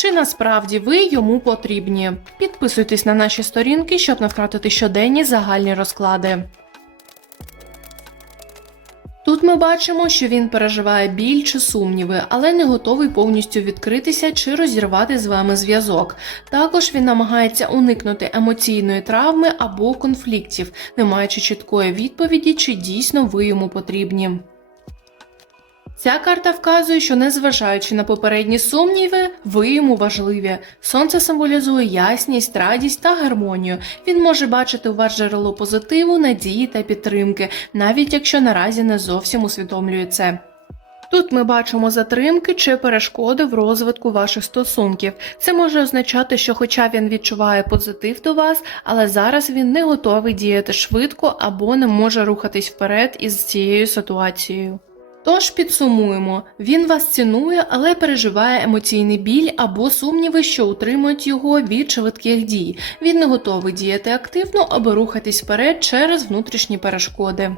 чи насправді ви йому потрібні. Підписуйтесь на наші сторінки, щоб не втратити щоденні загальні розклади. Тут ми бачимо, що він переживає біль чи сумніви, але не готовий повністю відкритися чи розірвати з вами зв'язок. Також він намагається уникнути емоційної травми або конфліктів, не маючи чіткої відповіді, чи дійсно ви йому потрібні. Ця карта вказує, що незважаючи на попередні сумніви, ви йому важливі. Сонце символізує ясність, радість та гармонію. Він може бачити у вас джерело позитиву, надії та підтримки, навіть якщо наразі не зовсім усвідомлює це. Тут ми бачимо затримки чи перешкоди в розвитку ваших стосунків. Це може означати, що, хоча він відчуває позитив до вас, але зараз він не готовий діяти швидко або не може рухатись вперед із цією ситуацією. Тож підсумуємо, він вас цінує, але переживає емоційний біль або сумніви, що утримують його від швидких дій. Він не готовий діяти активно, або рухатись вперед через внутрішні перешкоди.